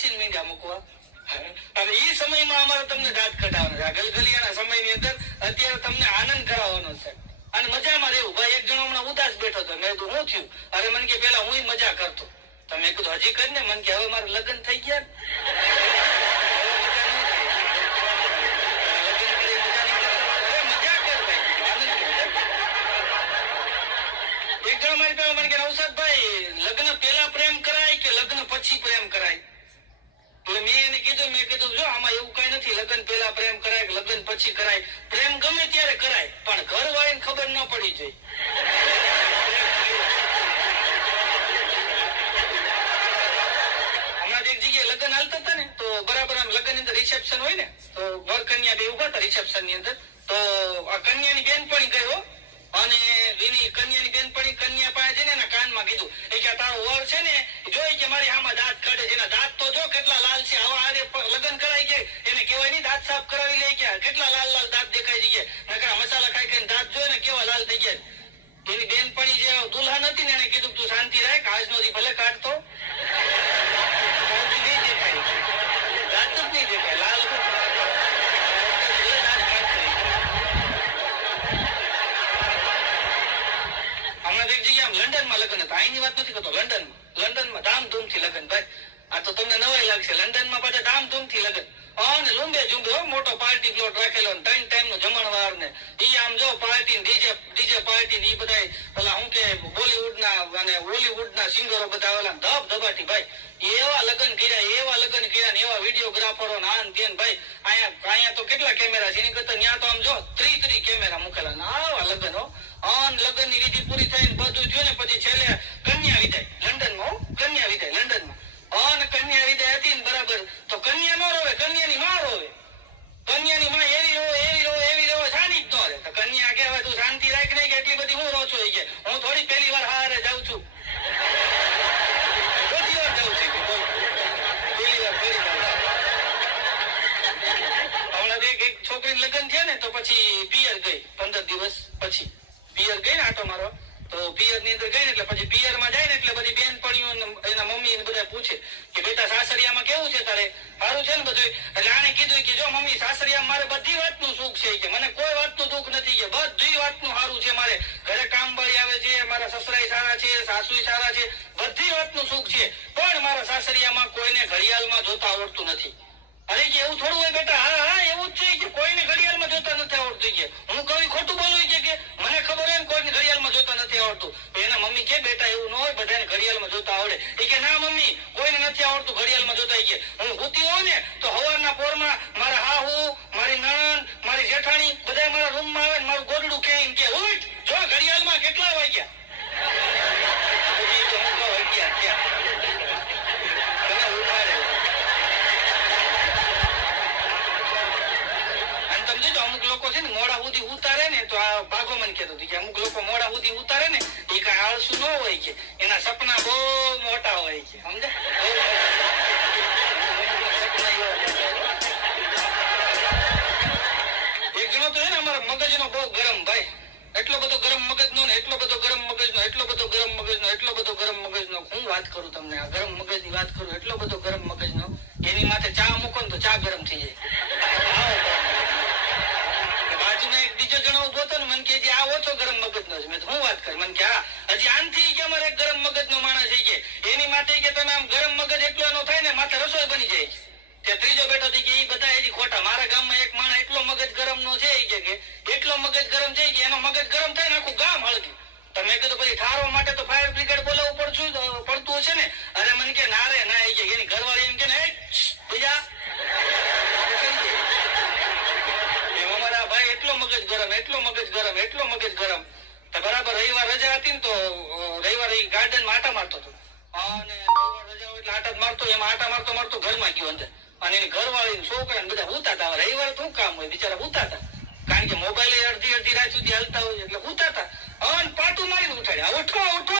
Machine મીંડા મૂકવા. અને એ સમયમાં અમારે તમને દાંત કઢાવવાનો છે. ગલગલિયાના સમયની અંદર અત્યારે તમને આનંદ કરાવવાનો છે. અને મજામાં રહેવું. ભાઈ, એક જણો હમણાં ઉદાસ બેઠો હતો. મેં કીધું, હું થયું? અરે મને કે, પેલા હું મજા કરતો. તમે કીધું, હજી કરીને મને કે, હવે મારે લગ્ન થઈ ગયા ને. લગ્ન કરી મજા નહીં કરતો. અરે મજા કર ભાઈ આનંદ કર. એક જણ મારી પાસે મને કે નવસાદભાઈ લગ્ન પહેલા પ્રેમ કરાય કે લગ્ન પછી પ્રેમ કરાય એટલે મેં એને કીધું મેં કીધું જો આમાં એવું કઈ નથી લગ્ન પહેલા પ્રેમ કરાય કે લગ્ન પછી કરાય. પ્રેમ ગમે ત્યારે કરાય, પણ ઘર વાળીને ખબર ન પડી જાય. ને રિસેપ્શન હોય ને, તો કન્યા બે ઊભા હતા રિસેપ્શનની અંદર. તો આ કન્યાની બેનપણી ગયો અને એની કન્યાની બેનપણી કન્યા પાસે જઈને એના કાનમાં કીધું, એ કે તારો વર છે ને, જોઈ કે મારી આમાં દાંત કાઢે છે. એના દાંત તો જો કેટલા લાલ છે, આવા આરે પ- લગ્ન કરાય કે એને કહેવાય નહીં દાંત સાફ કરાવી લે કે કેટલા લાલ લાલ દાંત દેખાય છે કે નકર આ મસાલા ખાઈ ખાઈને દાંત જોઈ ને કેવા લાલ થઈ ગયા એની બેનપણી જે દુલ્હન હતી ને એને કીધું તું શાંતિ રાખ આજનો દી ભલે કાઢતો સૌથી નહીં દેખાય દાંત જ નહીં દેખાય લાલ ભલે દાંત કાઢતો હમણાં એક જગ્યાએ આમ લંડનમાં લગ્ન હતા અહીંની વાત નથી કરતો. લંડનમાં. લંડનમાં ધામધૂમથી લગ્ન. ભાઈ, આ તો તમને નવાઈ લાગશે. લંડનમાં પાછા ધામધૂમથી લગ્ન. અને લુંબે જુંબે મોટો પાર્ટી પ્લોટ રાખેલો ત્રણ ટાઈમ નો જમણવાર ને. ઈ આમ જો પાર્ટી ડીજે ડીજે પાર્ટી ઈ બધા પેલા હું કે બોલીવુડ ના અને હોલીવુડ ના સિંગરો બધા ઓલા ધબ ધબાટી. ભાઈ, એવા લગ્ન કર્યા, એવા લગ્ન કર્યા ને એવા વિડીયોગ્રાફરો ને આન તેન ભાઈ અહીંયા અહીંયા તો કેટલા કેમેરા છે? એની કરતા ત્યાં તો આમ જો ત્રી ત્રી કેમેરા મૂકેલા ને આવા લગ્ન, હો. અન લગ્નની વિધિ પૂરી થઈને બધું થયું ને પછી છેલ્લે વિદાય. લંડનમાં કન્યા વિદાય, લંડનમાં. અન કન્યા વિદાય હતી ને બરાબર. તો કન્યા નો રોવે, કન્યાની માં રોવે. કન્યાની માં એવી રો એવી રો એવી રો શાની જ તો કન્યા કે હવે તું શાંતિ રાખ નહીં કે એટલી બધી હું રો છું કે. હું થોડી પહેલી વાર હારે જાઉં છું. ચોથી વાર જાઉં છું. પહેલી વાર, પહેલી એક છોકરી લગ્ન થયા ને, તો પછી પિયર ગઈ પંદર દિવસ પછી પિયર ગઈ ને આટો મારવા તો પિયરની અંદર ગઈ ને એટલે પછી પિયરમાં જાય ને એટલે બધી બેનપણીઓ ને એના મમ્મી પૂછે કે બેટા સાસરિયામાં કેવું છે તારે? સારું છે ને બધું એટલે આને કીધું કે જો મમ્મી, સાસરિયામાં મારે બધી વાતનું સુખ છે કે મને કોઈ વાતનું દુઃખ નથી કે બધી વાતનું સારું છે મારે. ઘરે કામવાળી આવે છે, મારા સસરાય સારા છે, સાસુય સારા છે, બધી વાતનું સુખ છે. પણ મારા સાસરિયામાં કોઈને ઘડિયાળમાં જોતા આવડતું નથી. અરે કે એવું થોડું હોય બેટા? હા હા, એવું જ છે કે કોઈને ઘડિયાળમાં જોતા નથી આવડતું કે. હું કવિ ખોટું બોલું કે કે મને ખબર હોય ને કોઈને ઘડિયાળમાં જોતા નથી આવડતું. મમ્મી કે બેટા, એવું ન હોય, બધાને ઘડિયાળમાં જોતા આવડે. એ કે, ના, મમ્મી, કોઈને નથી આવડતું ઘડિયાળમાં જોતા. કે, હું હુતી હોઉં ને, તો હવારના પોરમાં મારા હા હું મારી નણંદ મારી જેઠાણી બધા મારા રૂમમાં આવે ને મારું ગોદડું કે એમ કે ઉઠ જો ઘડિયાળમાં કેટલા વાગ્યા પછી તો હું કહું અગિયાર થયા તને ઉઠાડે અને તમે જોજો અમુક લોકો છે ને મોડા સુધી ઉતારે ને તો આ ભાગો મને કહેતો કે અમુક લોકો મોડા સુધી ઉતારે ને એ કઈ આળસુ ન હોય છે એના સપના બહુ મોટા હોય છે સમજે. એક તો છે ને અમારા મગજનો બહુ ગરમ ભાઈ. એટલો બધો ગરમ મગજનો ને એટલો બધો ગરમ મગજનો, એટલો બધો ગરમ મગજનો, એટલો બધો ગરમ મગજનો. હું વાત કરું તમને આ ગરમ મગજની વાત કરું, એટલો બધો ગરમ મગજનો. એની માથે ચા મૂકો ને તો ચા ગરમ થઈ જાય આવો ગરમ મગજનો. બાજુમાં એક બીજો જણો ઊભો હતો ને મને કે જે આ ઓછો ગરમ મગજનો છે મેં તો હું વાત કરી મને કે હા હજી આનથી કે અમારે એક ગરમ મગજનો માણસ છે કે એની માથે કે તમે આમ ગરમ મગજ એટલો એનો થાય ને માથે રસોઈ બની જાય. તે ત્રીજો બેઠો થી કે એ બધા એથી ખોટા. મારા ગામમાં એક માણસ એટલો મગજ ગરમ નો છે કે કે, એટલો મગજ ગરમ છે કે એનો મગજ ગરમ થાય ને આખું ગામ હળગ્યું તમે કીધું પછી ઠારવા માટે તો ફાયર બ્રિગેડ બોલાવવું પડતું પડતું હશે ને? અરે મને કે ના રે, ના કે એની ઘરવાળી એમ કે ને બીજા અમારા ભાઈ એટલો મગજ ગરમ, એટલો મગજ ગરમ, એટલો મગજ ગરમ. તો બરાબર રવિવાર રજા હતી ને તો રવિવાર ગાર્ડનમાં આટા મારતો હતો. અને રજા એટલે મારતો, એમાં આટા મારતો મારતો ઘરમાં ગયો અંદર. અને એની ઘરવાળી છોકરા બધા હતા રવિવાર શું કામ હોય? બિચારા ઉતાતા કારણ કે મોબાઈલ અડધી અડધી રાત સુધી હાલતા હોય એટલે ઉતાતા અને પાટું મારીને ઉઠાડ્યા. ઉઠો ઉઠો.